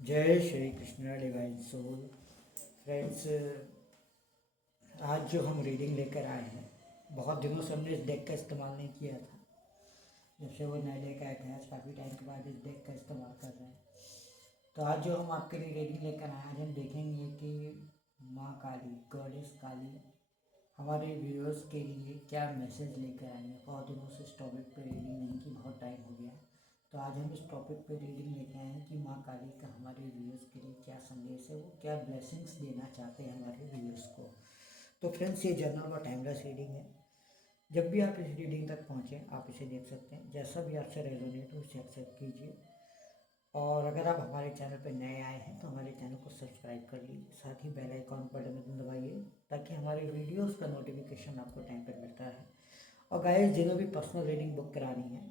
जय Shri Krishna divine soul. Friends, आज जो हम रीडिंग लेकर आए हैं, बहुत दिनों से हमने इस डेक का इस्तेमाल नहीं किया था। जब से वो नया डेक आया था, आज काफ़ी टाइम के बाद इस डेक का इस्तेमाल कर रहे हैं। तो आज जो हम आपके लिए रीडिंग लेकर आए, आज हम देखेंगे कि माँ काली, गॉडेस काली, हमारे व्यूअर्स के लिए क्या मैसेज लेकर आई है। बहुत दिनों से इस टॉपिक पे रीडिंग नहीं की, बहुत टाइम हो गया। तो आज हम इस टॉपिक पे रीडिंग लेके आए हैं कि माँ काली का हमारे व्यूअर्स के लिए क्या संदेश है, वो क्या ब्लेसिंग्स देना चाहते हैं हमारे व्यूअर्स को। तो फ्रेंड्स, ये जनरल और टाइमलेस रीडिंग है। जब भी आप इस रीडिंग तक पहुँचें, आप इसे देख सकते हैं। जैसा भी आपसे रेजोनेट हो उसे एक्सेप्ट कीजिए। और अगर आप हमारे चैनल पर नए आए हैं तो हमारे चैनल को सब्सक्राइब कर लीजिए, साथ ही बेल आइकॉन बटन दबाइए ताकि हमारे वीडियोस का नोटिफिकेशन आपको टाइम पर मिलता है। और गाइस, जिन्हें भी पर्सनल रीडिंग बुक करानी है,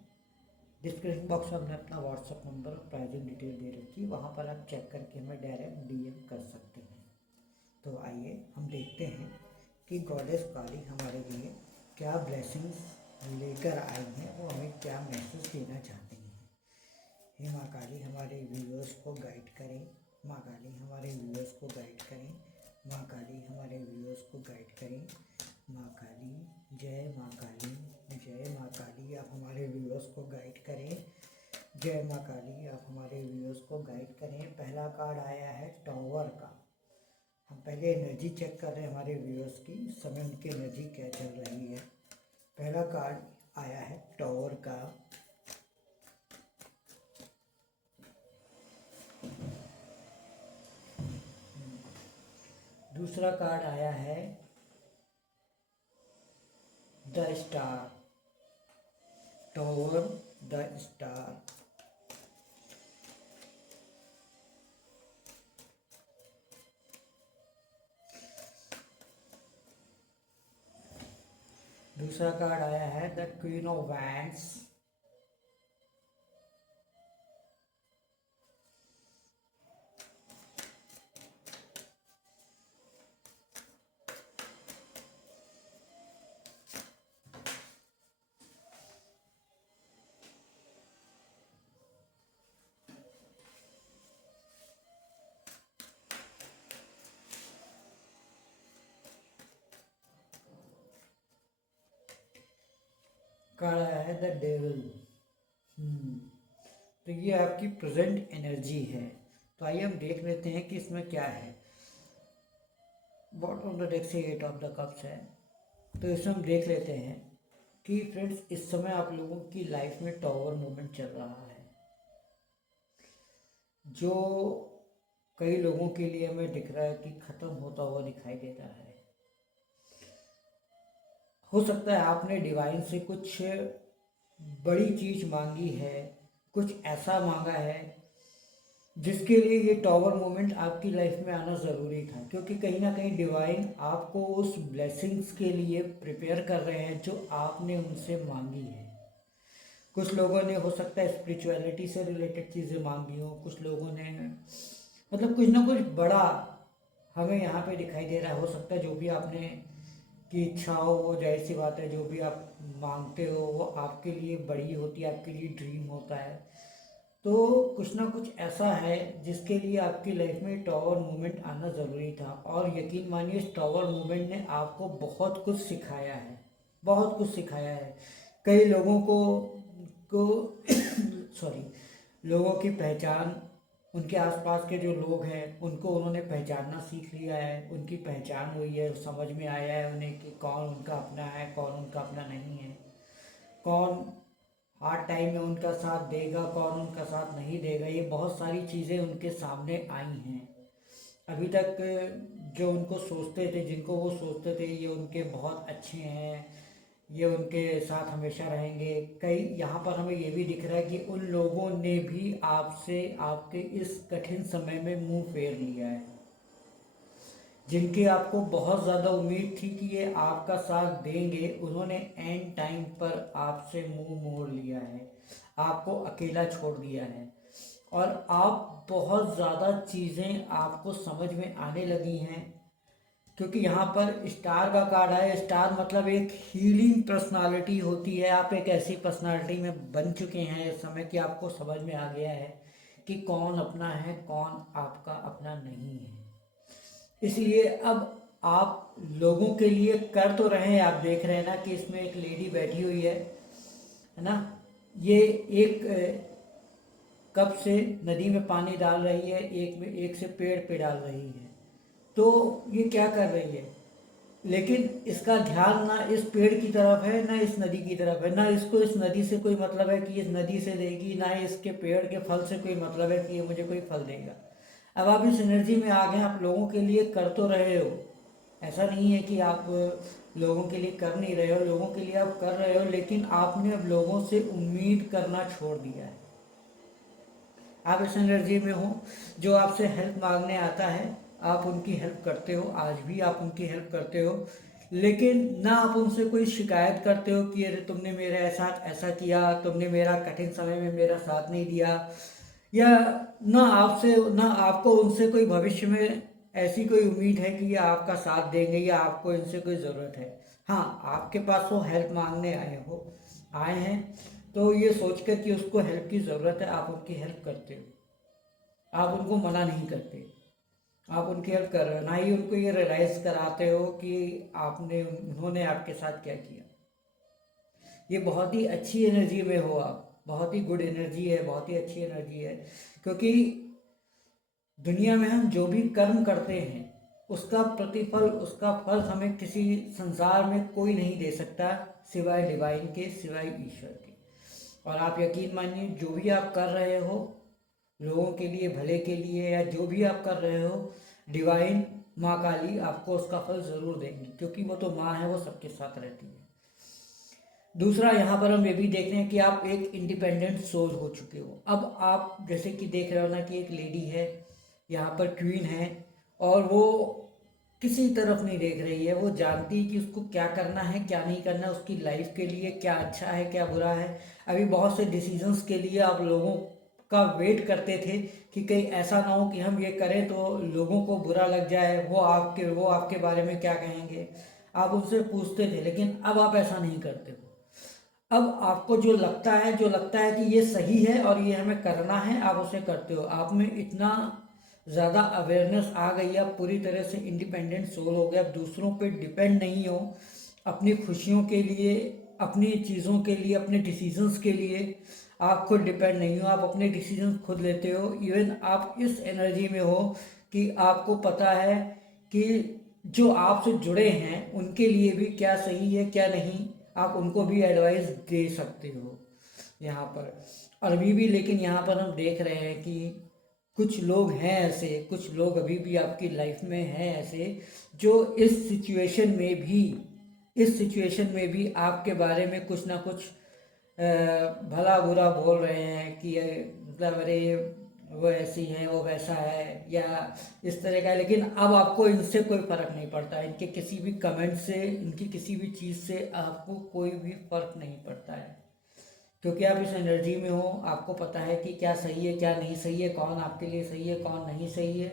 डिस्क्रिप्शन बॉक्स में हमने अपना व्हाट्सअप नंबर और प्राइसिंग डिटेल दे रखी है, वहाँ पर आप चेक करके हमें डायरेक्ट डीएम कर सकते हैं। तो आइए हम देखते हैं कि गॉडेस काली हमारे लिए क्या ब्लेसिंग्स लेकर आई हैं, वो हमें क्या मैसेज देना चाहती हैं। हे माँ काली, हमारे व्यूअर्स को गाइड करें। माँ काली, हमारे व्यूअर्स को गाइड करें। माँ काली, हमारे व्यूअर्स को गाइड करें। माँ काली, जय माँ काली, जय माँ काली, आप हमारे व्यूअर्स को गाइड करें। जय माँ काली, आप हमारे व्यूअर्स को गाइड करें। पहला कार्ड आया है टॉवर का। हम पहले एनर्जी चेक कर रहे हैं हमारे व्यूअर्स की, इस समय उनकी एनर्जी क्या चल रही है। पहला कार्ड आया है टॉवर का। दूसरा कार्ड आया है the star. Tower, the star. दूसरा कार्ड आया है the queen of wands. Card आया है द डेविल। तो ये आपकी प्रेजेंट एनर्जी है। तो आइए हम देख लेते हैं कि इसमें क्या है। बॉटम ऑफ द डेक से 8 ऑफ द कप्स है। तो इसमें हम देख लेते हैं कि फ्रेंड्स, इस समय आप लोगों की लाइफ में टॉवर मूवमेंट चल रहा है, जो कई लोगों के लिए हमें दिख रहा है कि ख़त्म होता हुआ दिखाई देता है। हो सकता है आपने डिवाइन से कुछ बड़ी चीज़ मांगी है, कुछ ऐसा मांगा है जिसके लिए ये टॉवर मोमेंट आपकी लाइफ में आना ज़रूरी था, क्योंकि कहीं ना कहीं डिवाइन आपको उस ब्लेसिंग्स के लिए प्रिपेयर कर रहे हैं जो आपने उनसे मांगी है। कुछ लोगों ने हो सकता है स्पिरिचुअलिटी से रिलेटेड चीज़ें मांगी हो, कुछ लोगों ने मतलब कुछ ना कुछ बड़ा हमें यहाँ पे दिखाई दे रहा है। हो सकता है जो भी आपने की इच्छा हो, वो जाहिर सी बात है, जो भी आप मांगते हो वो आपके लिए बड़ी होती है, आपके लिए ड्रीम होता है। तो कुछ ना कुछ ऐसा है जिसके लिए आपकी लाइफ में टावर मूवमेंट आना ज़रूरी था। और यकीन मानिए, इस टावर मूवमेंट ने आपको बहुत कुछ सिखाया है, बहुत कुछ सिखाया है। कई लोगों को सॉरी, लोगों की पहचान, उनके आसपास के जो लोग हैं उनको उन्होंने पहचानना सीख लिया है, उनकी पहचान हुई है, समझ में आया है उन्हें कि कौन उनका अपना है, कौन उनका अपना नहीं है, कौन हार्ड टाइम में उनका साथ देगा, कौन उनका साथ नहीं देगा। ये बहुत सारी चीज़ें उनके सामने आई हैं। अभी तक जो उनको सोचते थे, जिनको वो सोचते थे ये उनके बहुत अच्छे हैं, ये उनके साथ हमेशा रहेंगे, कई यहाँ पर हमें ये भी दिख रहा है कि उन लोगों ने भी आपसे आपके इस कठिन समय में मुंह फेर लिया है। जिनकी आपको बहुत ज़्यादा उम्मीद थी कि ये आपका साथ देंगे, उन्होंने एंड टाइम पर आपसे मुंह मोड़ लिया है, आपको अकेला छोड़ दिया है। और आप बहुत ज़्यादा चीज़ें आपको समझ में आने लगी हैं, क्योंकि यहाँ पर स्टार का कार्ड है। स्टार मतलब एक हीलिंग पर्सनालिटी होती है। आप एक ऐसी पर्सनालिटी में बन चुके हैं इस समय कि आपको समझ में आ गया है कि कौन अपना है, कौन आपका अपना नहीं है। इसलिए अब आप लोगों के लिए कर तो रहे हैं, आप देख रहे हैं ना कि इसमें एक लेडी बैठी हुई है ना। ये एक कप से नदी में पानी डाल रही है, एक से पेड़ पे डाल रही है। तो ये क्या कर रही है, लेकिन इसका ध्यान ना इस पेड़ की तरफ है ना इस नदी की तरफ है। ना इसको इस नदी से कोई मतलब है कि इस नदी से देगी, ना इसके पेड़ के फल से कोई मतलब है कि ये मुझे कोई फल देगा। अब आप इस एनर्जी में आ गए, आप लोगों के लिए कर तो रहे हो, ऐसा नहीं है कि आप लोगों के लिए कर नहीं रहे हो, लोगों के लिए आप कर रहे हो, लेकिन आपने अब लोगों से उम्मीद करना छोड़ दिया है। आप इस एनर्जी में हो, जो आपसे हेल्प मांगने आता है आप उनकी हेल्प करते हो, आज भी आप उनकी हेल्प करते हो, लेकिन ना आप उनसे कोई शिकायत करते हो कि अरे तुमने मेरे साथ ऐसा किया, तुमने मेरा कठिन समय में मेरा साथ नहीं दिया, या ना आपको उनसे कोई भविष्य में ऐसी कोई उम्मीद है कि ये आपका साथ देंगे या आपको इनसे कोई ज़रूरत है। हाँ, आपके पास वो हेल्प मांगने आए हैं, तो ये सोच कर कि उसको हेल्प की ज़रूरत है, आप उनकी हेल्प करते हो, आप उनको मना नहीं करते, आप उनकी हेल्प कर रहे हो, ना ही उनको ये रियलाइज़ कराते हो कि उन्होंने आपके साथ क्या किया। ये बहुत ही अच्छी एनर्जी में हो आप, बहुत ही गुड एनर्जी है, बहुत ही अच्छी एनर्जी है, क्योंकि दुनिया में हम जो भी कर्म करते हैं उसका प्रतिफल, उसका फल हमें किसी संसार में कोई नहीं दे सकता सिवाय डिवाइन के, सिवाय ईश्वर के। और आप यकीन मानिए, जो भी आप कर रहे हो लोगों के लिए, भले के लिए, या जो भी आप कर रहे हो, डिवाइन माँ काली आपको उसका फल ज़रूर देंगी, क्योंकि वो तो माँ है, वो सबके साथ रहती है। दूसरा, यहाँ पर हम ये भी देख रहे हैं कि आप एक इंडिपेंडेंट सोल हो चुके हो। अब आप जैसे कि देख रहे हो ना कि एक लेडी है, यहाँ पर क्वीन है, और वो किसी तरफ नहीं देख रही है, वो जानती है कि उसको क्या करना है क्या नहीं करना, उसकी लाइफ के लिए क्या अच्छा है क्या बुरा है। अभी बहुत से डिसीजंस के लिए आप लोगों का वेट करते थे कि कहीं ऐसा ना हो कि हम ये करें तो लोगों को बुरा लग जाए, वो आपके बारे में क्या कहेंगे, आप उनसे पूछते थे, लेकिन अब आप ऐसा नहीं करते हो। अब आपको जो लगता है कि ये सही है और ये हमें करना है, आप उसे करते हो। आप में इतना ज़्यादा अवेयरनेस आ गई है, आप पूरी तरह से इंडिपेंडेंट सोल हो गए, आप दूसरों पे डिपेंड नहीं हो अपनी खुशियों के लिए, अपनी चीज़ों के लिए, अपने डिसीजंस के लिए आप खुद डिपेंड नहीं हो, आप अपने डिसीजंस खुद लेते हो। इवन आप इस एनर्जी में हो कि आपको पता है कि जो आपसे जुड़े हैं उनके लिए भी क्या सही है क्या नहीं, आप उनको भी एडवाइस दे सकते हो यहाँ पर। और अभी भी लेकिन यहाँ पर हम देख रहे हैं कि कुछ लोग हैं ऐसे, कुछ लोग अभी भी आपकी लाइफ में हैं ऐसे, जो इस सिचुएशन में भी आपके बारे में कुछ ना कुछ भला बुरा बोल रहे हैं कि मतलब अरे वो ऐसी है, वो वैसा है, या इस तरह का है। लेकिन अब आपको इनसे कोई फ़र्क नहीं पड़ता, इनके किसी भी कमेंट से, इनकी किसी भी चीज़ से आपको कोई भी फ़र्क नहीं पड़ता है, क्योंकि आप इस एनर्जी में हो, आपको पता है कि क्या सही है क्या नहीं सही है, कौन आपके लिए सही है कौन नहीं सही है।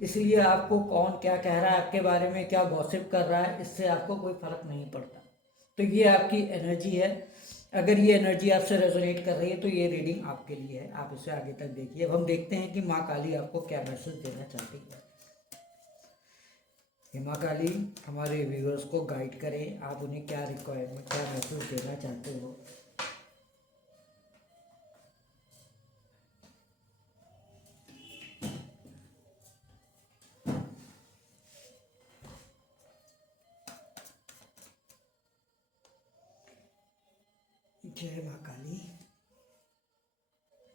इसलिए आपको कौन क्या कह रहा है आपके बारे में, क्या गॉसिप कर रहा है, इससे आपको कोई फ़र्क नहीं पड़ता। तो ये आपकी एनर्जी है। अगर ये एनर्जी आपसे रेजोनेट कर रही है तो ये रीडिंग आपके लिए है, आप इसे आगे तक देखिए। अब हम देखते हैं कि माँ काली आपको क्या मैसेज देना चाहती है। हे माँ काली, हमारे व्यूअर्स को गाइड करें, आप उन्हें क्या रिक्वायरमेंट, क्या मैसेज देना चाहते हो। जय माँ काली।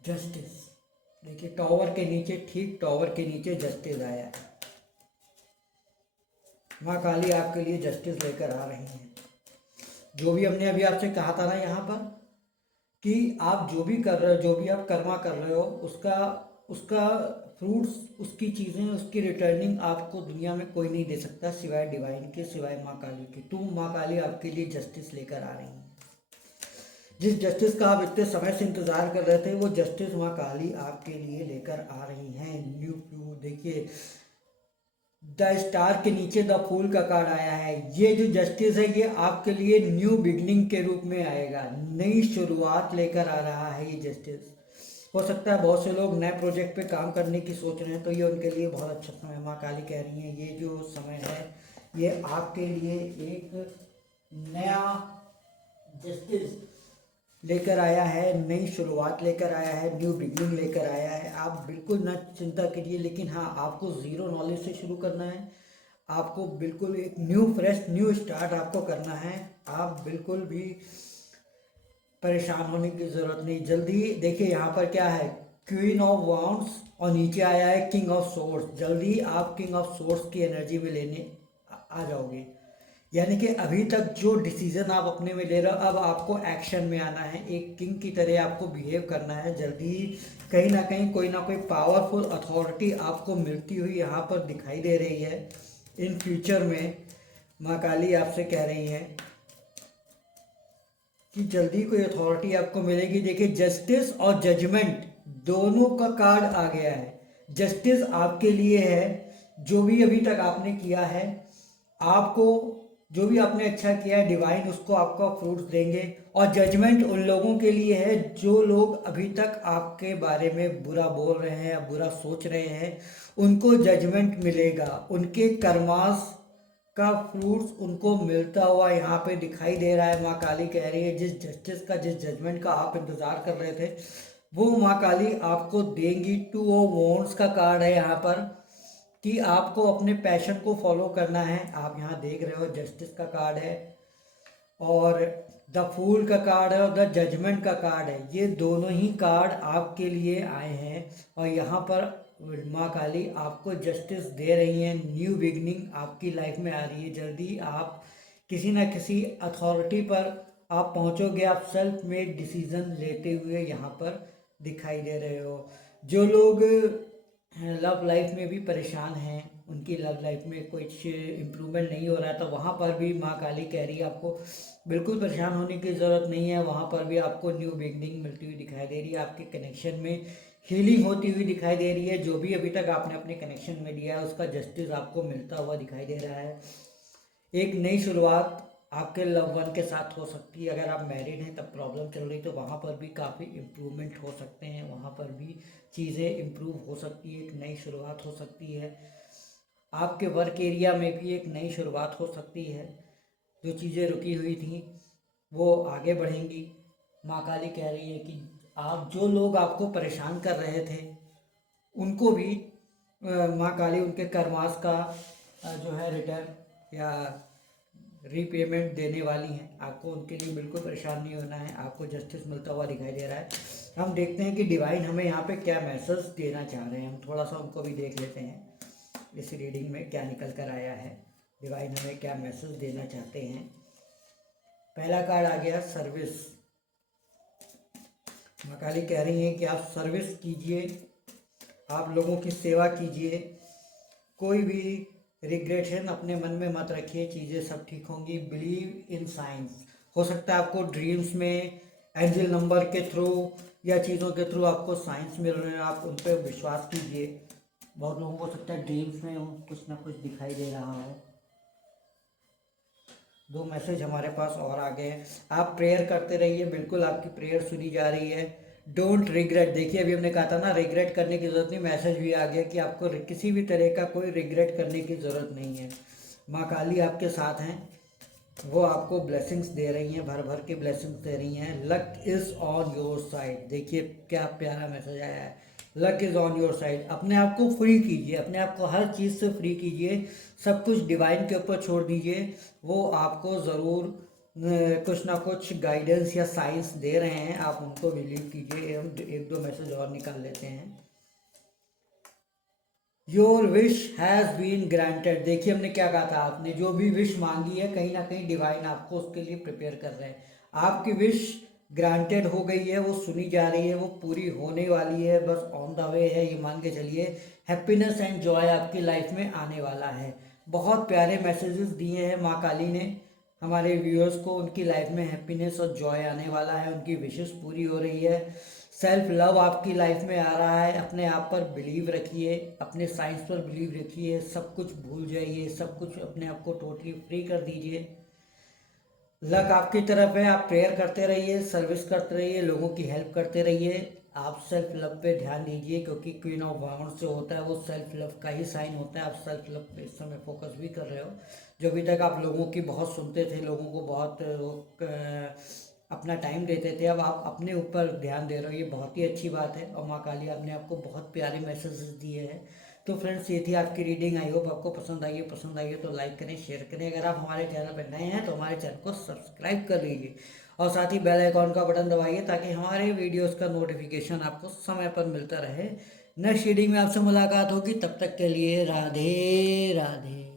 जस्टिस, देखिए टॉवर के नीचे, ठीक टॉवर के नीचे जस्टिस आया है। माँ काली आपके लिए जस्टिस लेकर आ रही हैं। जो भी हमने अभी आपसे कहा था ना यहाँ पर कि आप जो भी कर रहे हो, जो भी आप कर्मा कर रहे हो, उसका उसका फ्रूट्स, उसकी चीज़ें, उसकी रिटर्निंग आपको दुनिया में कोई नहीं दे सकता सिवाय डिवाइन के, सिवाय माँ काली के। तो माँ काली आपके लिए जस्टिस लेकर आ रही हैं। जिस जस्टिस का आप इतने समय से इंतज़ार कर रहे थे, वो जस्टिस माँ काली आपके लिए लेकर आ रही हैं। न्यू फ्लू, देखिए द स्टार के नीचे द फूल का कार्ड आया है। ये जो जस्टिस है ये आपके लिए न्यू बिगनिंग के रूप में आएगा, नई शुरुआत लेकर आ रहा है ये जस्टिस। हो सकता है बहुत से लोग नए प्रोजेक्ट पे काम करने की सोच रहे हैं, तो ये उनके लिए बहुत अच्छा समय है। माँ काली कह रही हैं ये जो समय है ये आपके लिए एक नया जस्टिस लेकर आया है, नई शुरुआत लेकर आया है, न्यू बिगनिंग लेकर आया है। आप बिल्कुल ना चिंता करिए, लेकिन हाँ आपको ज़ीरो नॉलेज से शुरू करना है। आपको बिल्कुल एक न्यू फ्रेश न्यू स्टार्ट आपको करना है। आप बिल्कुल भी परेशान होने की ज़रूरत नहीं। जल्दी देखिए यहाँ पर क्या है, क्वीन ऑफ वांड्स और नीचे आया है किंग ऑफ सोर्ड्स। जल्दी आप किंग ऑफ सोर्ड्स की एनर्जी में लेने आ जाओगे। यानी कि अभी तक जो डिसीजन आप अपने में ले रहे हो, अब आपको एक्शन में आना है, एक किंग की तरह आपको बिहेव करना है। जल्दी कहीं ना कहीं कोई ना कोई पावरफुल अथॉरिटी आपको मिलती हुई यहाँ पर दिखाई दे रही है। इन फ्यूचर में माँ काली आपसे कह रही हैं कि जल्दी कोई अथॉरिटी आपको मिलेगी। देखिए जस्टिस और जजमेंट दोनों का कार्ड आ गया है। जस्टिस आपके लिए है, जो भी अभी तक आपने किया है, आपको जो भी आपने अच्छा किया है डिवाइन उसको आपका फ्रूट्स देंगे। और जजमेंट उन लोगों के लिए है जो लोग अभी तक आपके बारे में बुरा बोल रहे हैं या बुरा सोच रहे हैं, उनको जजमेंट मिलेगा। उनके कर्मास का फ्रूट्स उनको मिलता हुआ यहाँ पे दिखाई दे रहा है। माँ काली कह रही है जिस जस्टिस का, जिस जजमेंट का आप इंतज़ार कर रहे थे, वो माँ काली आपको देंगी। टू ओ वॉन्ड्स का कार्ड है यहाँ पर कि आपको अपने पैशन को फॉलो करना है। आप यहाँ देख रहे हो जस्टिस का कार्ड है और द फूल का कार्ड है और द जजमेंट का कार्ड है। ये दोनों ही कार्ड आपके लिए आए हैं और यहाँ पर माँ काली आपको जस्टिस दे रही हैं। न्यू बिगनिंग आपकी लाइफ में आ रही है। जल्दी आप किसी ना किसी अथॉरिटी पर आप पहुँचोगे। आप सेल्फ मेड डिसीजन लेते हुए यहाँ पर दिखाई दे रहे हो। जो लोग लव लाइफ में भी परेशान हैं, उनकी लव लाइफ में कुछ इम्प्रूवमेंट नहीं हो रहा है, तो वहाँ पर भी माँ काली कह रही है आपको बिल्कुल परेशान होने की ज़रूरत नहीं है। वहाँ पर भी आपको न्यू बिगनिंग मिलती हुई दिखाई दे रही है। आपके कनेक्शन में हीलिंग होती हुई दिखाई दे रही है। जो भी अभी तक आपने अपने कनेक्शन में दिया है उसका जस्टिस आपको मिलता हुआ दिखाई दे रहा है। एक नई शुरुआत आपके लव वन के साथ हो सकती है। अगर आप मैरिड हैं तब प्रॉब्लम चल रही तो वहाँ पर भी काफ़ी इम्प्रूवमेंट हो सकते हैं, वहाँ पर भी चीज़ें इम्प्रूव हो सकती है, एक नई शुरुआत हो सकती है। आपके वर्क एरिया में भी एक नई शुरुआत हो सकती है। जो चीज़ें रुकी हुई थी वो आगे बढ़ेंगी। माँ काली कह रही है कि आप जो लोग आपको परेशान कर रहे थे उनको भी माँ काली उनके कर्मास का जो है रिटर्न या रीपेमेंट देने वाली हैं। आपको उनके लिए बिल्कुल परेशान नहीं होना है। आपको जस्टिस मिलता हुआ दिखाई दे रहा है। हम देखते हैं कि डिवाइन हमें यहाँ पे क्या मैसेज देना चाह रहे हैं। हम थोड़ा सा उनको भी देख लेते हैं इस रीडिंग में क्या निकल कर आया है, डिवाइन हमें क्या मैसेज देना चाहते हैं। पहला कार्ड आ गया सर्विस। माँ काली कह रही हैं कि आप सर्विस कीजिए, आप लोगों की सेवा कीजिए। कोई भी रिग्रेशन अपने मन में मत रखिए, चीज़ें सब ठीक होंगी। Believe in science. हो सकता है आपको ड्रीम्स में एंजल नंबर के थ्रू या चीज़ों के थ्रू आपको साइंस मिल रहे हैं, आप उन पर विश्वास कीजिए। बहुत लोगों को हो सकता है ड्रीम्स में कुछ ना कुछ दिखाई दे रहा हो। दो मैसेज हमारे पास और आ गए हैं। आप प्रेयर करते रहिए, बिल्कुल आपकी प्रेयर सुनी जा रही है। Don't regret. देखिए अभी हमने कहा था ना रिग्रेट करने की ज़रूरत नहीं, मैसेज भी आ गया कि आपको किसी भी तरह का कोई रिग्रेट करने की ज़रूरत नहीं है। माँ काली आपके साथ हैं, वो आपको ब्लेसिंग्स दे रही हैं, भर भर के ब्लेसिंग्स दे रही हैं। Luck is on your side. देखिए क्या प्यारा मैसेज आया है, luck is on your side. अपने आप को फ्री कीजिए, अपने आप को हर चीज़ से फ्री कीजिए, सब कुछ डिवाइन के ऊपर छोड़ दीजिए। वो आपको ज़रूर कुछ ना कुछ गाइडेंस या साइंस दे रहे हैं, आप उनको बिलीव कीजिए। हम एक दो मैसेज और निकाल लेते हैं। Your wish has been granted. देखिए हमने क्या कहा था, आपने जो भी विश मांगी है कहीं ना कहीं डिवाइन आपको उसके लिए प्रिपेयर कर रहे हैं। आपकी विश ग्रांटेड हो गई है, वो सुनी जा रही है, वो पूरी होने वाली है, बस ऑन द वे है, ये मान के चलिए। हैप्पीनेस एंड जॉय आपकी लाइफ में आने वाला है। बहुत प्यारे मैसेजेस दिए हैं माँ काली ने हमारे व्यूअर्स को। उनकी लाइफ में हैप्पीनेस और जॉय आने वाला है, उनकी विशेस पूरी हो रही है। सेल्फ लव आपकी लाइफ में आ रहा है। अपने आप पर बिलीव रखिए, अपने साइंस पर बिलीव रखिए, सब कुछ भूल जाइए, सब कुछ अपने आप को टोटली फ्री कर दीजिए। लक आपकी तरफ है, आप प्रेयर करते रहिए, सर्विस करते रहिए, लोगों की हेल्प करते रहिए। आप सेल्फ लव पे ध्यान दीजिए, क्योंकि क्वीन ऑफ वांड्स जो होता है वो सेल्फ लव का ही साइन होता है। आप सेल्फ लव पे इस समय फोकस भी कर रहे हो। जो अभी तक आप लोगों की बहुत सुनते थे, लोगों को बहुत अपना टाइम देते थे, अब आप अपने ऊपर ध्यान दे रहे हो, ये बहुत ही अच्छी बात है। और माँ काली आपने आपको बहुत प्यारे मैसेजेस दिए हैं। तो फ्रेंड्स, ये थी आपकी रीडिंग। आई होप आपको पसंद आई है तो लाइक करें, शेयर करें। अगर आप हमारे चैनल पर नए हैं तो हमारे चैनल को सब्सक्राइब कर लीजिए और साथ ही बेल आइकॉन का बटन दबाइए ताकि हमारे वीडियोस का नोटिफिकेशन आपको समय पर मिलता रहे। नेक्स्ट रीडिंग में आपसे मुलाकात होगी, तब तक के लिए राधे राधे।